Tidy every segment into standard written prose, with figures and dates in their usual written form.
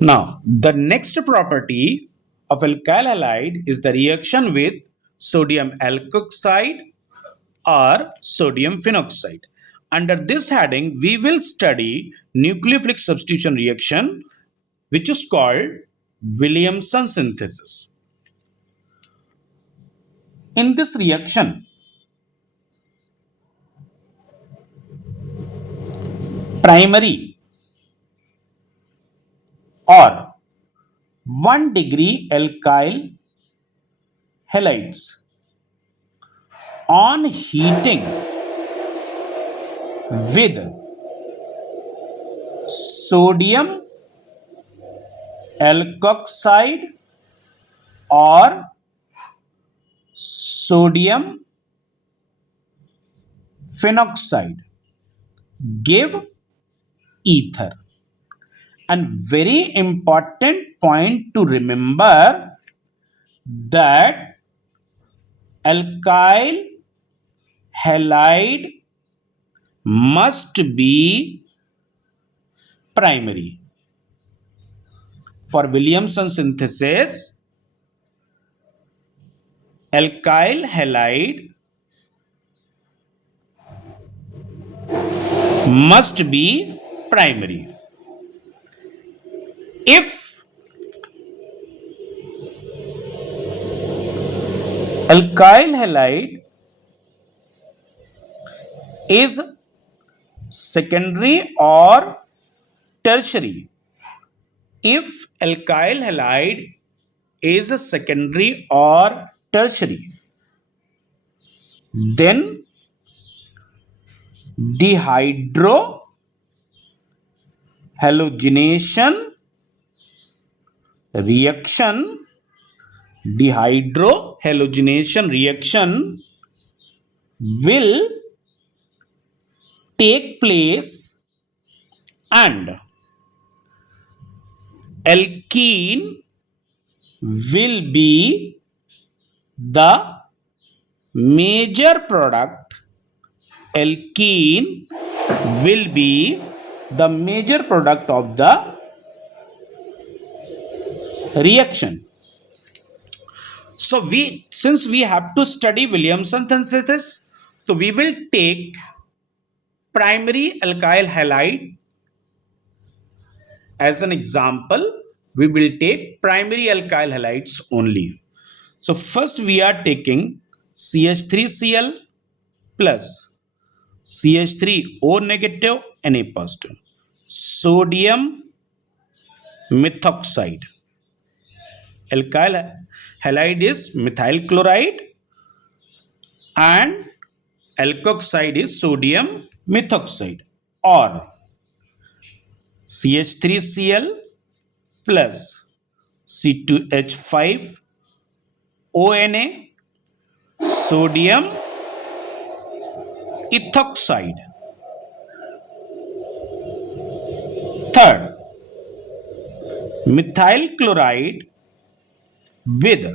Now, the next property of alkyl halide is the reaction with sodium alkoxide or sodium phenoxide. Under this heading, we will study nucleophilic substitution reaction, which is called Williamson synthesis. In this reaction, primary or 1 degree alkyl halides on heating with sodium alkoxide or sodium phenoxide give ether. And very important point to remember that alkyl halide must be primary. For Williamson synthesis, alkyl halide must be primary. If alkyl halide is secondary or tertiary, if alkyl halide is a secondary or tertiary, then dehydrohalogenation reaction will take place and alkene will be the major product. Alkene will be the major product of the reaction. So since we have to study Williamson synthesis, so we will take primary alkyl halide as an example. We will take primary alkyl halides only. So first we are taking CH3Cl plus CH3O negative Na positive, sodium methoxide. Alkyl halide is methyl chloride and alkoxide is sodium methoxide, or CH3Cl plus C2H5ONa sodium ethoxide. Third, methyl chloride with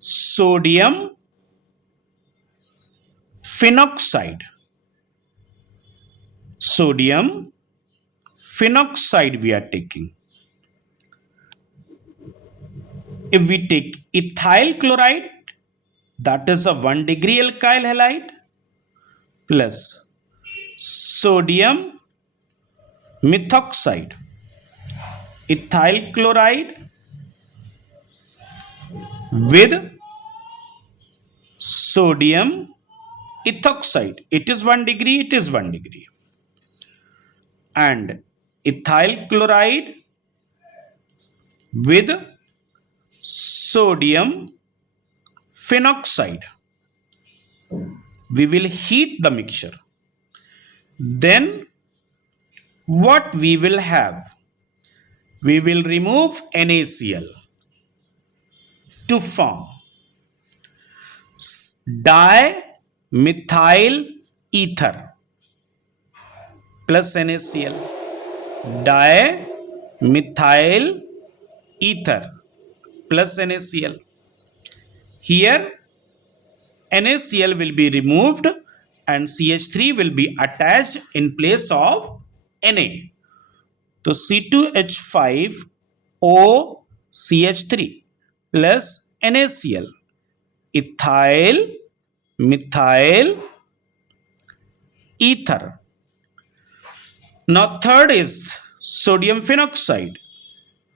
sodium phenoxide. Sodium phenoxide we are taking. If we take ethyl chloride, that is a 1 degree alkyl halide plus sodium methoxide. Ethyl chloride with sodium ethoxide. It is 1 degree, it is 1 degree. And ethyl chloride with sodium phenoxide. We will heat the mixture. Then what we will have? We will remove NaCl to form dimethyl ether plus NaCl. Dimethyl ether plus NaCl. Here NaCl will be removed and CH3 will be attached in place of Na. तो C2H5OCH3 plus NaCl, ethyl methyl ether. Now third is sodium phenoxide.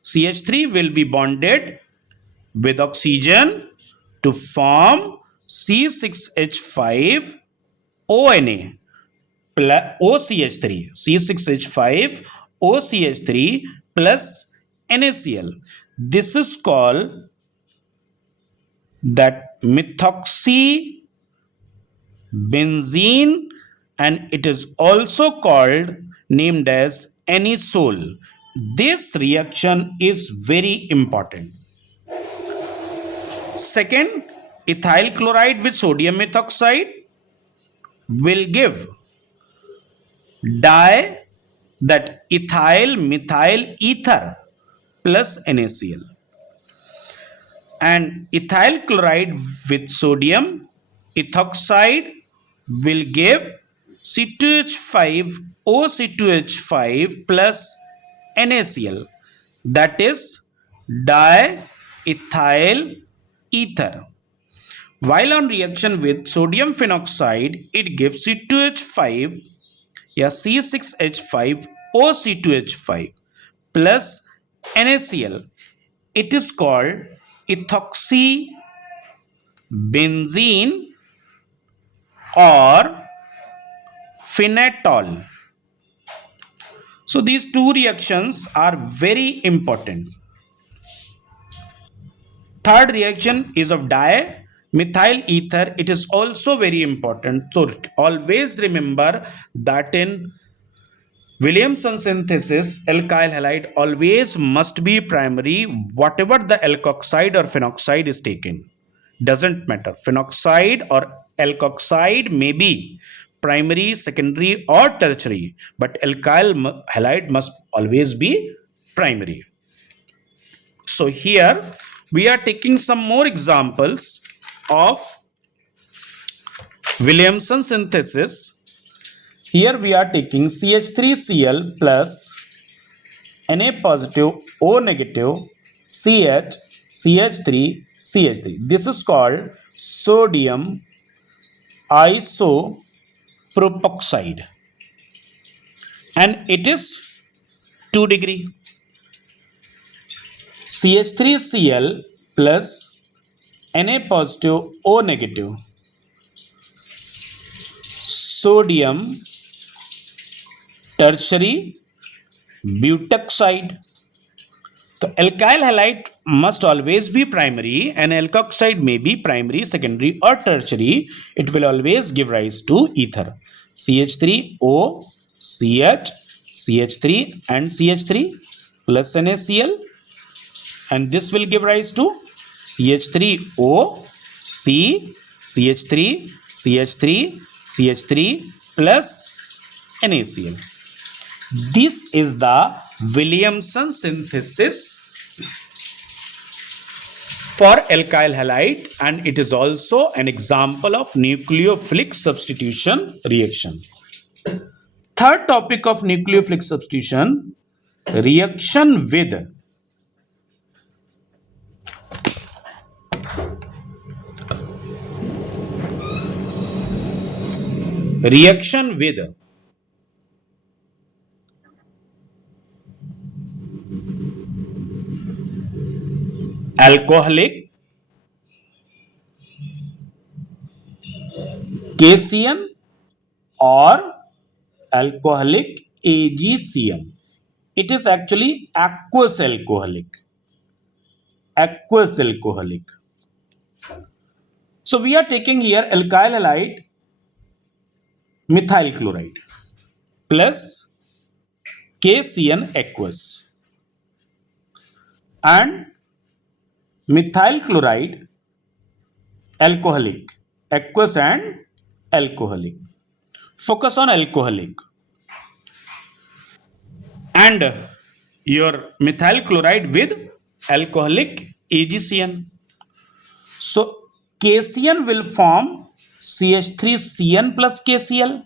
CH3 will be bonded with oxygen to form C6H5ONA plus OCH3, C6H5 OCH3 plus NaCl. This is called that methoxybenzene, and it is also called named as anisole. This reaction is very important. Second, ethyl chloride with sodium methoxide will give di that ethyl methyl ether plus NaCl, and ethyl chloride with sodium ethoxide will give C2H5OC2H5 plus NaCl, that is diethyl ether. While on reaction with sodium phenoxide, it gives C2H5, yeah, C6H5OC2H5 plus NaCl. It is called ethoxybenzene or phenol. So these two reactions are very important. Third reaction is of dimethyl ether. It is also very important. So always remember that in Williamson synthesis, alkyl halide always must be primary, whatever the alkoxide or phenoxide is taken. Doesn't matter. Phenoxide or alkoxide may be primary, secondary, or tertiary, but alkyl halide must always be primary. So here we are taking some more examples of Williamson synthesis. Here we are taking CH3Cl plus Na positive O negative CH3CH3. This is called sodium isopropoxide, and it is 2 degree. CH3Cl plus Na positive O negative sodium tertiary butoxide. So alkyl halide must always be primary, and alkoxide may be primary, secondary, or tertiary. It will always give rise to ether. CH3O, CH, CH3 and CH3 plus NaCl, and this will give rise to CH3O, C, CH3, CH3, CH3 plus NaCl. This is the Williamson synthesis for alkyl halide, and it is also an example of nucleophilic substitution reaction. Third topic of nucleophilic substitution, reaction with reaction with alcoholic KCN or alcoholic AgCN. It is actually aqueous alcoholic. Aqueous alcoholic. So we are taking here alkyl halide methyl chloride plus KCN aqueous and methyl chloride alcoholic, aqueous and alcoholic. Focus on alcoholic. And your methyl chloride with alcoholic AgCN. So KCN will form CH3Cn plus KCl,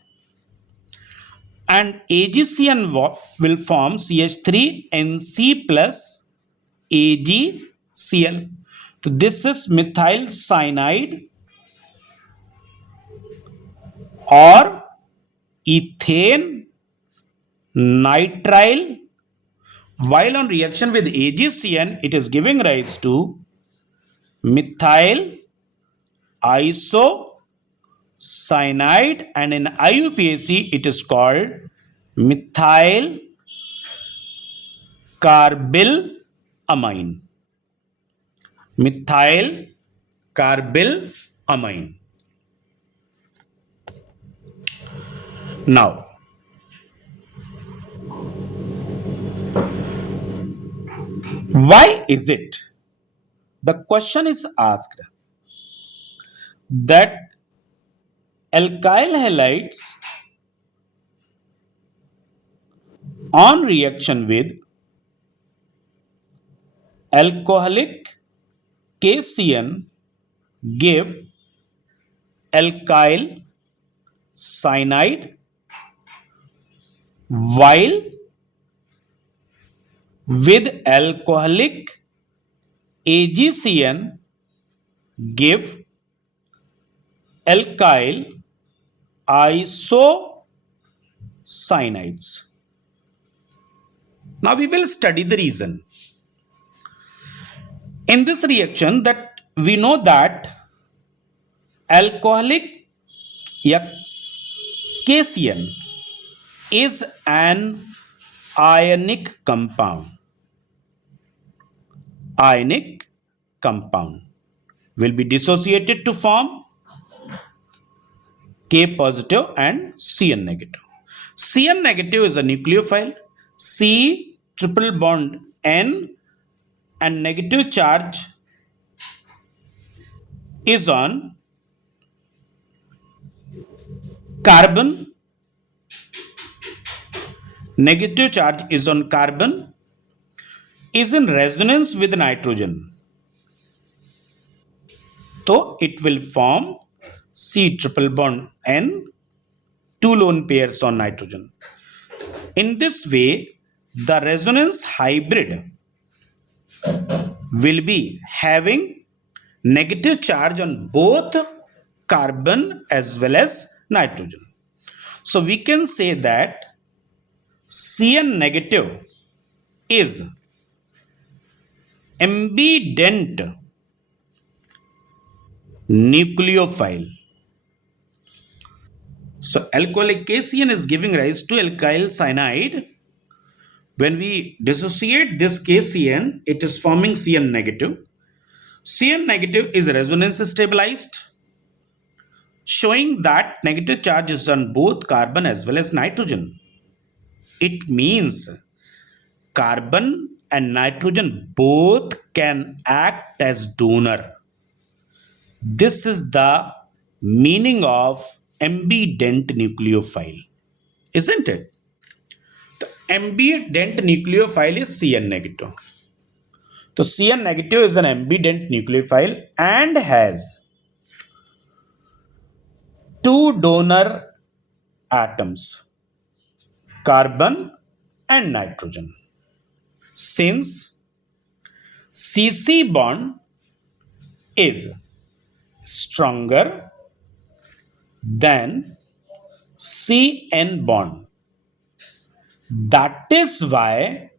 and AgCN will form CH3NC plus AgCl. So this is methyl cyanide or ethane nitrile. While on reaction with AgCN, it is giving rise to methyl isocyanide, and in IUPAC it is called methyl carbylamine. Methyl carbylamine. Now, why is it? The question is asked that alkyl halides on reaction with alcoholic KCN give alkyl cyanide, while with alcoholic AgCN give alkyl isocyanides. Now we will study the reason. In this reaction, that we know that alcoholic KCN is an ionic compound. Ionic compound will be dissociated to form K positive and Cn negative. Cn negative is a nucleophile. C triple bond N and negative charge is on carbon. Negative charge is on carbon, is in resonance with nitrogen. So it will form C triple bond N, two lone pairs on nitrogen. In this way, the resonance hybrid will be having negative charge on both carbon as well as nitrogen. So we can say that Cn negative is ambident nucleophile. So alcoholic KCN is giving rise to alkyl cyanide. When we dissociate this KCN, it is forming Cn negative. Cn negative is resonance stabilized, showing that negative charge is on both carbon as well as nitrogen. It means carbon and nitrogen both can act as donor. This is the meaning of ambident nucleophile, isn't it? The ambident nucleophile is Cn negative. So Cn negative is an ambident nucleophile and has two donor atoms, carbon and nitrogen. Since CC bond is stronger than CN bond, that is why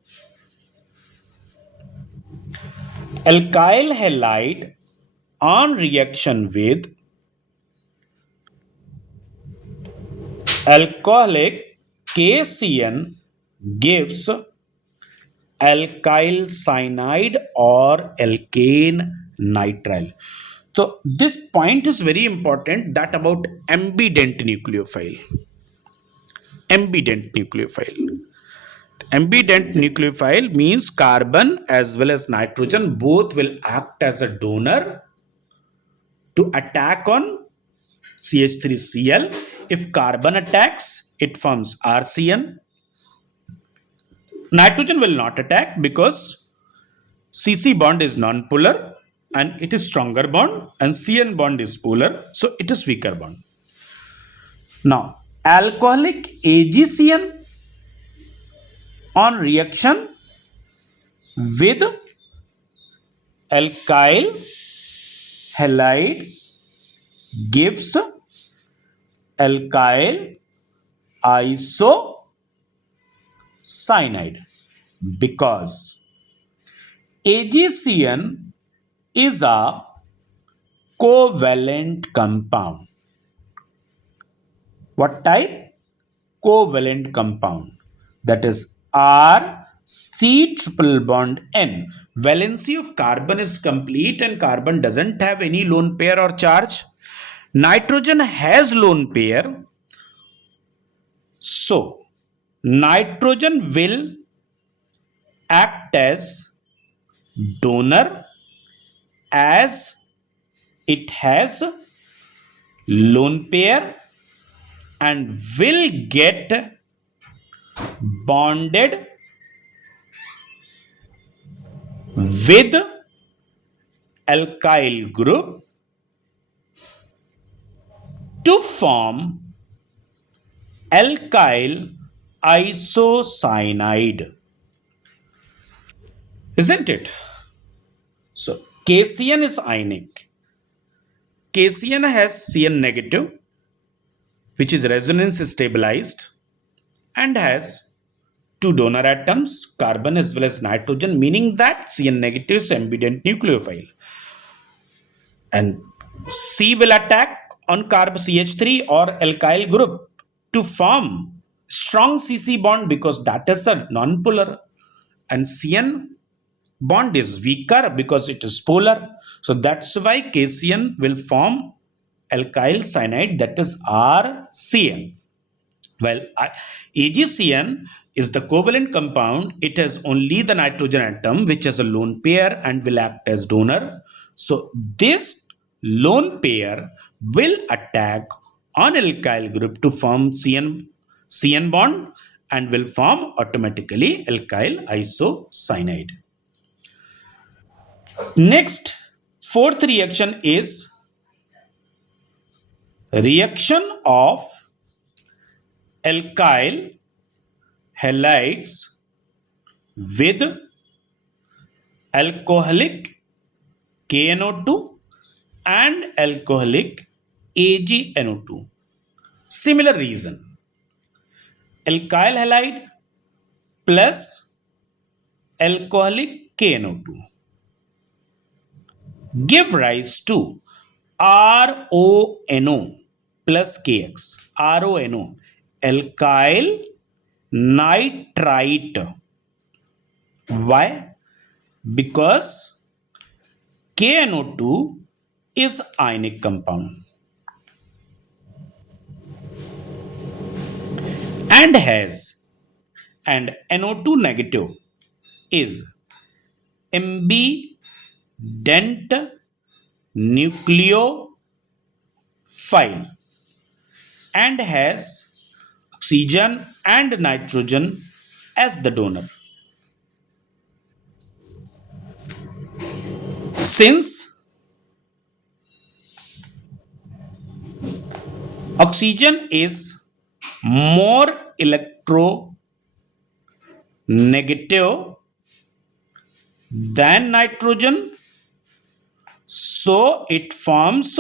alkyl halide on reaction with alcoholic KCN gives alkyl cyanide or alkane nitrile. So this point is very important, that about ambident nucleophile. Ambident nucleophile. Ambident nucleophile means carbon as well as nitrogen both will act as a donor to attack on CH3Cl. If carbon attacks, it forms RCN. Nitrogen will not attack because CC bond is non-polar and it is stronger bond, and CN bond is polar, so it is weaker bond. Now, alcoholic AgCN on reaction with alkyl halide gives alkyl isocyanide because AgCN is a covalent compound. What type? Covalent compound. That is R C triple bond N. Valency of carbon is complete and carbon doesn't have any lone pair or charge. Nitrogen has lone pair. So, nitrogen will act as donor as it has lone pair and will get bonded with alkyl group to form alkyl isocyanide. Isn't it? So KCN is ionic. KCN has CN negative, which is resonance stabilized and has two donor atoms, carbon as well as nitrogen, meaning that CN negative is ambident nucleophile. And C will attack on carb CH3 or alkyl group to form strong CC bond because that is a non-polar, and CN bond is weaker because it is polar. So that's why KCN will form alkyl cyanide, that is RCN. Well, AgCN is the covalent compound. It has only the nitrogen atom, which has a lone pair and will act as donor. So this lone pair will attack on alkyl group to form CN bond and will form automatically alkyl isocyanide. Next, fourth reaction is reaction of alkyl halides with alcoholic KNO2 and alcoholic AgNO2. Similar reason. Alkyl halide plus alcoholic KNO2 give rise to RONO plus KX. RONO, alkyl nitrite. Why? Because KNO2 is ionic compound and has, and NO2 negative is ambident nucleophile and has oxygen and nitrogen as the donor. Since oxygen is more electronegative than nitrogen, so it forms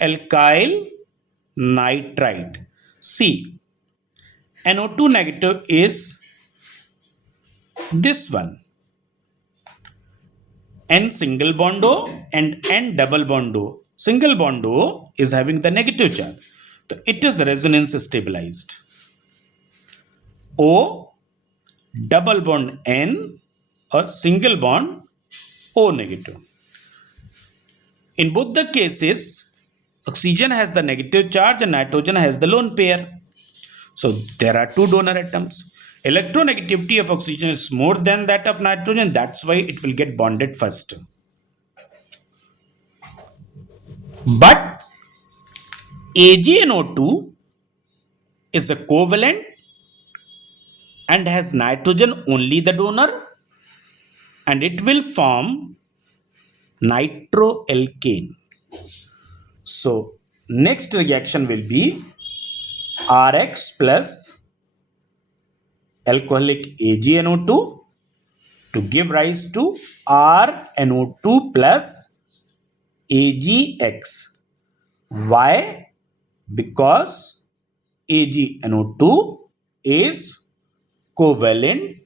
alkyl nitrite. See, NO2 negative is this one, N single bond O and N double bond O. Single bond O is having the negative charge, so it is resonance stabilized. O double bond N or single bond O negative. In both the cases, oxygen has the negative charge and nitrogen has the lone pair. So there are two donor atoms. Electronegativity of oxygen is more than that of nitrogen. That's why it will get bonded first. But AgNO2 is a covalent and has nitrogen only the donor, and it will form nitroalkane. So next reaction will be Rx plus alcoholic AgNO2 to give rise to RNO2 plus AgX. Why? Because AgNO2 is covalent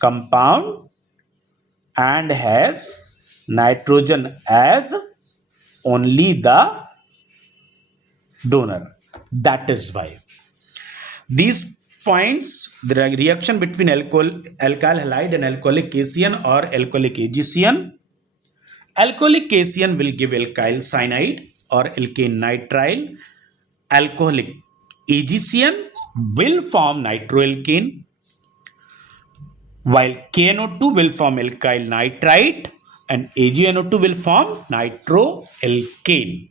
compound and has nitrogen as only the donor. That is why these points, the reaction between alkyl halide and alcoholic cation or alcoholic AgCN. Alcoholic cation will give alkyl cyanide or alkane nitrile. Alcoholic AgCN will form nitroalkane, while KNO2 will form alkyl nitrite and AgNO2 will form nitroalkane.